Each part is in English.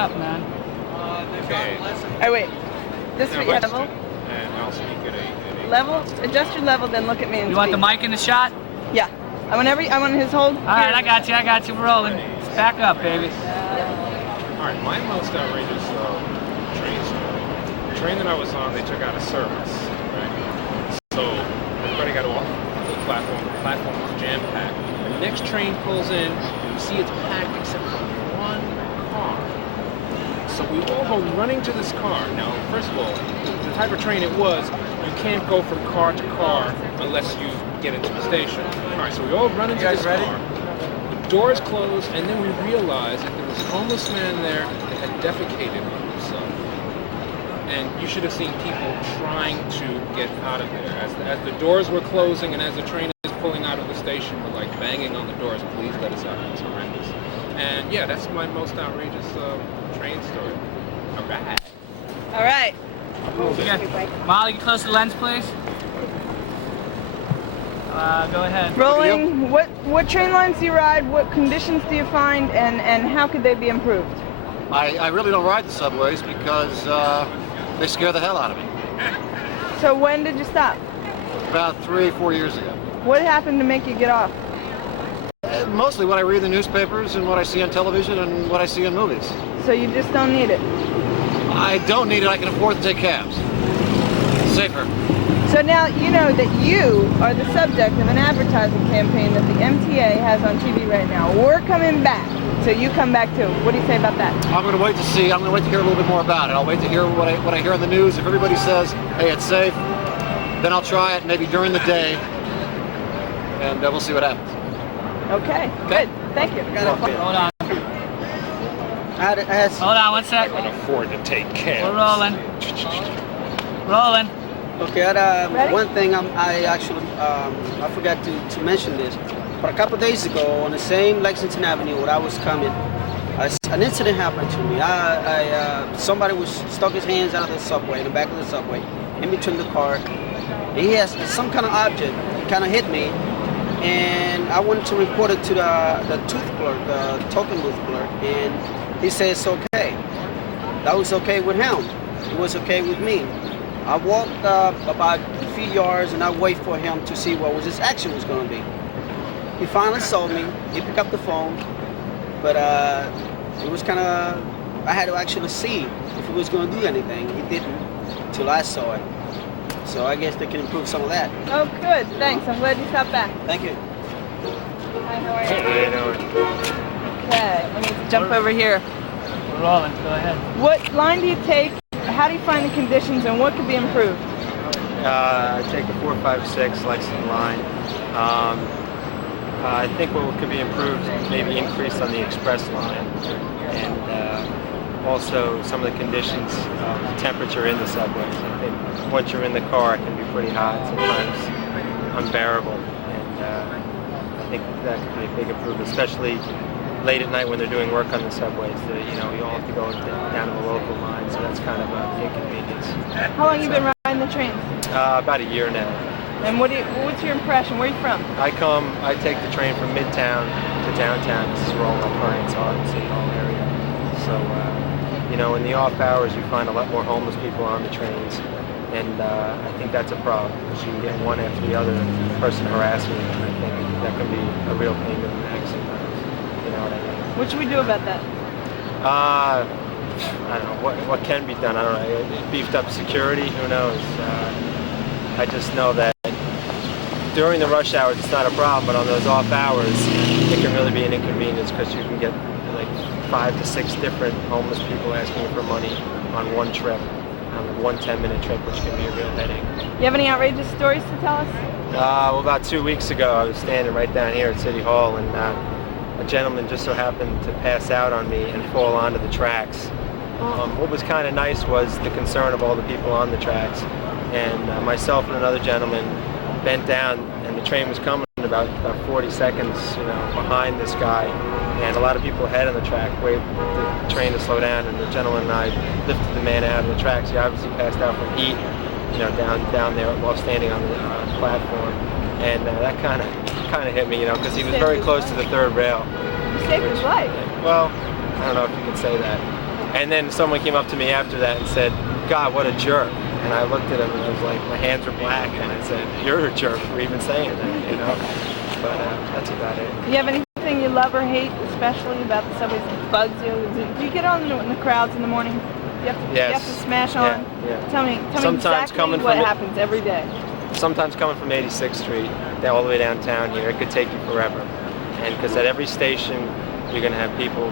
up, man. Okay. Oh wait, this Now, is let's level. and I'll speak at a Level. Adjust your level, then look at me and You want the speak. mic in the shot? Yeah. I want his hold. All right, I got you. We're rolling. Back up, baby. All right, my most outrageous train story. The train that I was on, they took out of service, right? So everybody got off the platform. The platform was jam-packed. The next train pulls in, and you see it's packed except for one car. So we all go running to this car. Now, first of all, the type of train it was, you can't go from car to car unless you get into the station. All right, so we all run into this car. The doors close, and then we realize that there was a homeless man there that had defecated on himself. And you should have seen people trying to get out of there. As the doors were closing and as the train is pulling out of the station, we're like banging on the doors, please let us out. It's horrendous. And yeah, that's my most outrageous train story. All right. All right. Molly, get close to the lens, please. Go ahead. Rolling. What train lines do you ride? What conditions do you find? And how could they be improved? I really don't ride the subways because they scare the hell out of me. So when did you stop? About 3-4 years ago. What happened to make you get off? Mostly what I read in the newspapers and what I see on television and what I see in movies. So you just don't need it. I don't need it. I can afford to take cabs. Safer. So now you know that you are the subject of an advertising campaign that the MTA has on TV right now. We're coming back, so you come back too. What do you say about that? I'm going to wait to see. I'm going to wait to hear a little bit more about it. I'll wait to hear what I hear on the news. If everybody says, hey, it's safe, then I'll try it maybe during the day, and we'll see what happens. Okay, good. Thank you. Hold on. Hold on 1 sec. I can afford to take cabs. We're rolling. Rolling. Okay, one thing I forgot to mention this. But a couple of days ago, on the same Lexington Avenue where I was coming, an incident happened to me. Somebody was stuck his hands out of the subway, in the back of the subway, in between the car. And he has some kind of object. It kind of hit me, and I wanted to report it to the tooth clerk, the token booth clerk, and he said it's okay. That was okay with him. It was okay with me. I walked about a few yards and I waited for him to see what his action was going to be. He finally saw me. He picked up the phone, but it was kind of, I had to actually see if he was going to do anything. He didn't till I saw it. So I guess they can improve some of that. Oh, good. Thanks. I'm glad you stopped back. Thank you. Hi, how are you? Hey, Okay, let me jump over here. We're rolling. Go ahead. What line do you take? How do you find the conditions, and what could be improved? I take the 456 Lexington line. I think what could be improved, maybe increased on the express line, and also some of the conditions of the temperature in the subways. I think once you're in the car, it can be pretty hot, sometimes unbearable, and I think that could be a big improvement, especially late at night when they're doing work on the subways. You all have to go down to the local line, so that's kind of an inconvenience. How long have you been riding the trains? About a year now. And what's your impression? Where are you from? I take the train from Midtown to downtown. This is where all my clients are in the City Hall area. So, in the off hours, you find a lot more homeless people on the trains. And I think that's a problem, because you can get one after the other person harassing you. And I think that can be a real pain in the neck sometimes. You know what I mean? What should we do about that? I don't know. What can be done? I don't know. Beefed up security? Who knows? I just know that during the rush hours it's not a problem, but on those off hours it can really be an inconvenience, because you can get like 5 to 6 different homeless people asking for money on one trip, one 10-minute trip, which can be a real headache. You have any outrageous stories to tell us? Well, about 2 weeks ago I was standing right down here at City Hall, and a gentleman just so happened to pass out on me and fall onto the tracks. What was kind of nice was the concern of all the people on the tracks, and myself and another gentleman bent down, and the train was coming about 40 seconds, behind this guy, and a lot of people ahead on the track waited for the train to slow down, and the gentleman and I lifted the man out of the tracks. He obviously passed out from heat, down there while standing on the platform, and that kind of hit me, because he was very close to the third rail. You saved his life. Well, I don't know if you could say that. And then someone came up to me after that and said, "God, what a jerk." And I looked at him and I was like, my hands were black, and I said, "You're a jerk for even saying that," you know. But that's about it. Do you have anything you love or hate, especially about the subways that bugs you? Do you get on in the crowds in the morning? Do you have to, Yes. you have to smash on? Yeah. Tell me Sometimes exactly coming what from it- happens every day. Sometimes coming from 86th Street all the way downtown here, it could take you forever. And because at every station, you're going to have people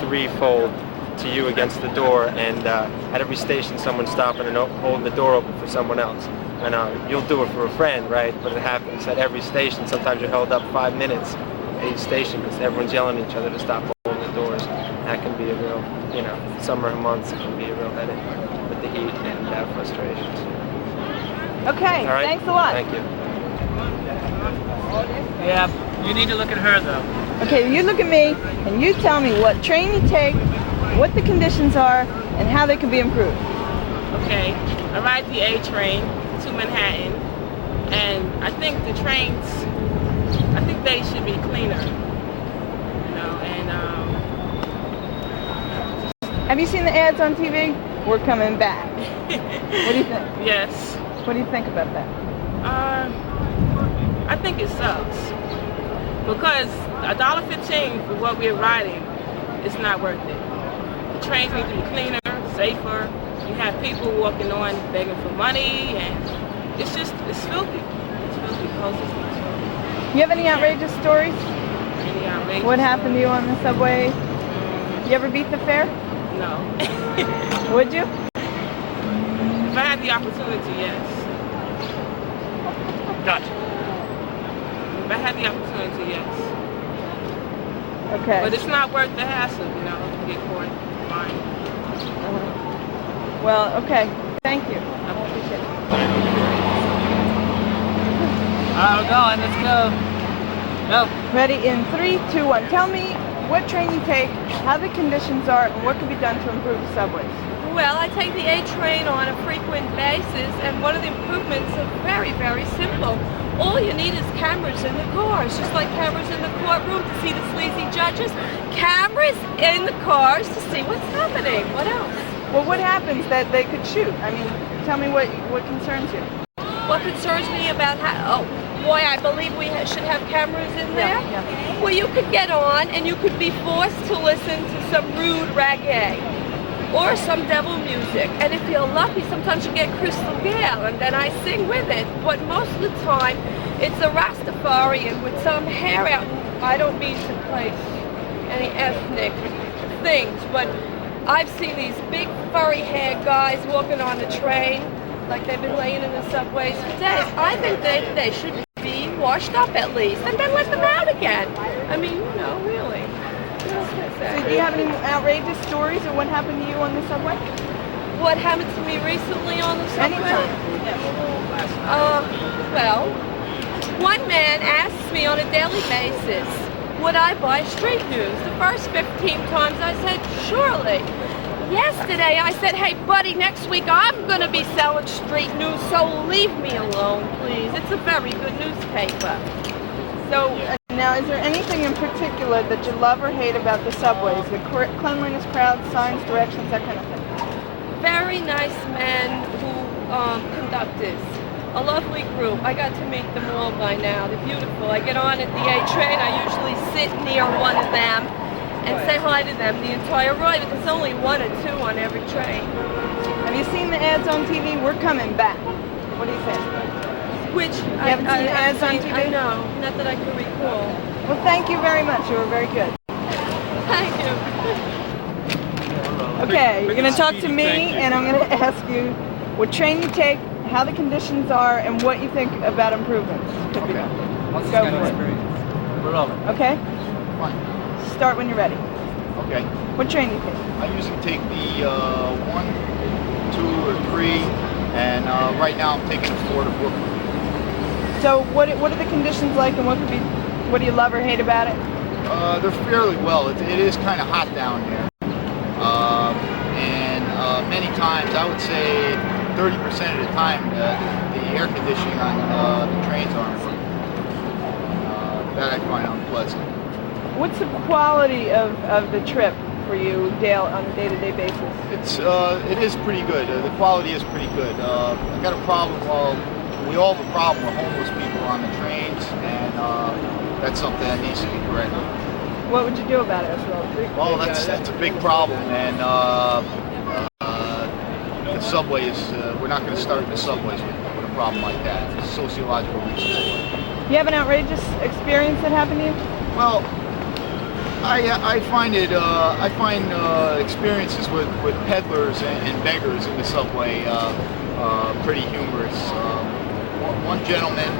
threefold to you against the door, and at every station, someone's stopping and holding the door open for someone else. And you'll do it for a friend, right? But it happens at every station. Sometimes you're held up 5 minutes at each station because everyone's yelling at each other to stop holding the doors. That can be a real, you know, summer months, it can be a real headache with the heat and frustrations. Okay, All right? thanks a lot. Thank you. Yeah, you need to look at her though. Okay, you look at me and you tell me what train you take, what the conditions are, and how they can be improved. Okay, I ride the A train to Manhattan, and I think the trains, I think they should be cleaner, you know, and Have you seen the ads on TV? We're coming back. What do you think? yes, What do you think about that? I think it sucks, because $1.15 for what we're riding is not worth it. The trains need to be cleaner, safer. You have people walking on begging for money, and it's filthy. It's filthy. You have any outrageous stories? Any outrageous What happened to you on the subway? You ever beat the fare? No. Would you? If I had the opportunity, yes. Gotcha. If I had the opportunity, yes. Okay. But it's not worth the hassle, you know, to get caught, fine. Well, okay. Thank you. I appreciate it. All right, we're going. Let's go. Go. Ready in 3, 2, 1. Tell me what train you take, how the conditions are, and what can be done to improve the subways. Well, I take the A train on a frequent basis, and one of the improvements are very, very simple. All you need is cameras in the cars, just like cameras in the courtroom to see the sleazy judges. Cameras in the cars to see what's happening. What else? Well, what happens that they could shoot? I mean, tell me what concerns you. What concerns me about why I believe we should have cameras in there? Yeah. Well, you could get on and you could be forced to listen to some rude reggae or some devil music. And if you're lucky, sometimes you get Crystal Gale, and then I sing with it. But most of the time, it's a Rastafarian with some hair out. I don't mean to play any ethnic things, but I've seen these big furry-haired guys walking on the train like they've been laying in the subways for days. I think they should be washed up at least, and then let them out again. I mean, you know, really. What else can I say? So do you have any outrageous stories of what happened to you on the subway? What happened to me recently on the subway? Anytime. Well, one man asks me on a daily basis, would I buy street news? The first 15 times I said, surely. Yesterday I said, hey buddy, next week I'm gonna be selling street news, so leave me alone, please. It's a very good newspaper. So now, is there anything in particular that you love or hate about the subways? The cleanliness, crowds, signs, directions, that kind of thing? Very nice men who conduct this. A lovely group. I got to meet them all by now. They're beautiful. I get on at the A train. I usually sit near one of them and say hi to them the entire ride. But there's only one or two on every train. Have you seen the ads on TV? We're coming back. What do you think? Which You haven't seen the ads on TV? I know. Not that I can recall. Well, thank you very much. You were very good. Thank you. Okay, you're going to talk to me, and I'm going to ask you what train you take, how the conditions are, and what you think about improvements could be done. What's Go this kind of for it. experience? We're rolling. Okay? Fine. Start when you're ready. Okay. What train do you take? I usually take the 1, 2, or 3, and right now I'm taking the 4 to Brooklyn. So what are the conditions like, and what do you love or hate about it? They're fairly well. It is kind of hot down here, and many times, I would say 30% of the time, the air conditioning on the trains aren't working. That I find unpleasant. What's the quality of the trip for you, Dale, on a day-to-day basis? It is pretty good. The quality is pretty good. I got a problem. We all have a problem with homeless people on the trains, and that's something that needs to be corrected. What would you do about it as well? Well, that's a big problem, and the subways. We're not going to start the subways with a problem like that. It's sociological reasons. You have an outrageous experience that happened to you? Well, I find experiences with peddlers and beggars in the subway pretty humorous. One gentleman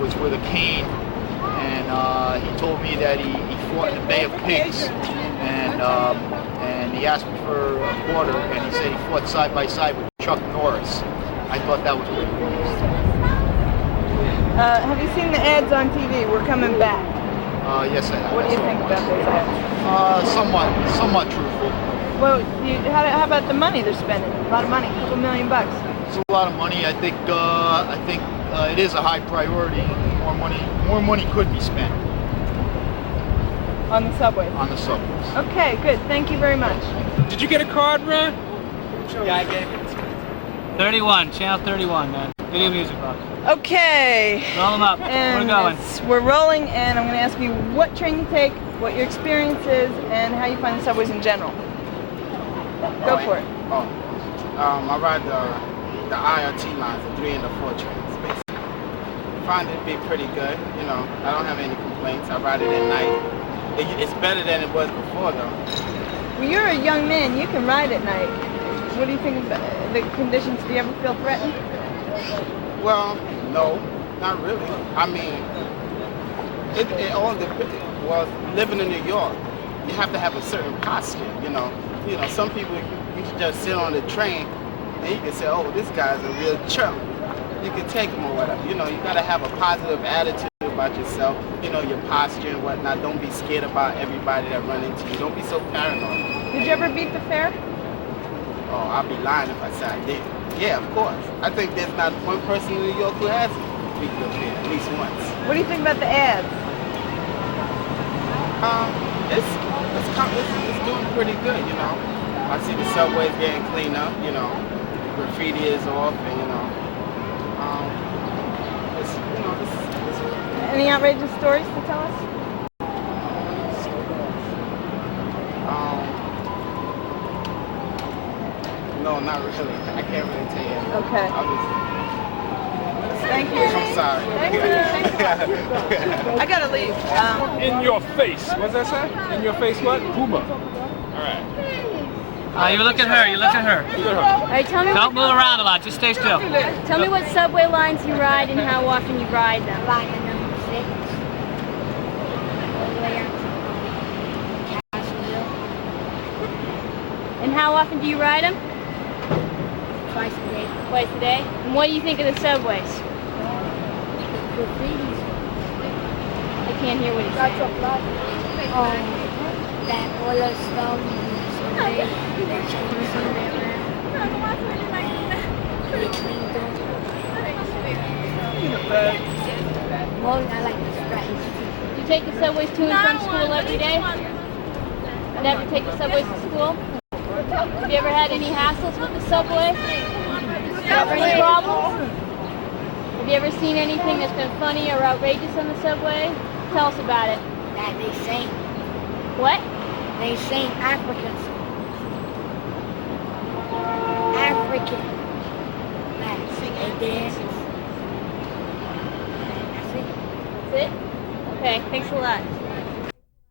was with a cane, and he told me that he fought in the Bay of Pigs, and he asked me for a quarter, and he said he fought side by side with Chuck Norris. I thought that was pretty cool. Have you seen the ads on TV? We're coming back. Yes, I have. What do you think about those ads? Somewhat truthful. Well, how about the money they're spending? A lot of money, a couple $1 million. It's a lot of money. I think it is a high priority. More money could be spent On the subways? on the subways. Okay, good. Thank you very much. Did you get a card, Ron? Yeah, I gave it. 31, channel 31, man. Video music box. Okay. Roll them up. And We're going. we're rolling, and I'm going to ask you what train you take, what your experience is, and how you find the subways in general. Go for it. I ride the IRT lines, the 3 and the 4 trains, basically. I find it to be pretty good. You know, I don't have any complaints. I ride it at night. It's better than it was before, though. Well, you're a young man. You can ride at night. What do you think about the conditions? Do you ever feel threatened? Well, no, not really. I mean, it all depends. Well, living in New York, you have to have a certain posture, you know. Some people, you can just sit on the train and you can say, oh, this guy's a real chump. You can take him or whatever. You know, you got to have a positive attitude about yourself, your posture and whatnot. Don't be scared about everybody that run into you. Don't be so paranoid. Did you ever beat the fare? Oh, I'd be lying if I said I did. Yeah, of course. I think there's not one person in New York who hasn't beaten the fare, at least once. What do you think about the ads? It's doing pretty good, I see the subways getting cleaned up, graffiti is off, and Any outrageous stories to tell us? No, not really. I can't really tell you. Okay. Thank you. I'm sorry. I gotta leave. In your face. What's that say? In your face what? Puma. All right. You look at her. You look at her. All right, tell me. Don't move around a lot. Just stay still. Tell me what subway lines you ride and how often you ride them. Line number 6. All the way up to Castle And how often do you ride them? twice a day. Twice a day. And what do you think of the subways? Graffiti's I can't hear what he's saying. that all the stuff they changed some of it around. They cleaned them. Well, I like the stripes. You take the subways to and from school every day? Never take the subways to school? Have you ever had any hassles with the subway? Ever any problems? Have you ever seen anything that's been funny or outrageous on the subway? Tell us about it. That they sing. What? They sing African songs. African. They dance. That's it. That's it? Okay, thanks a lot.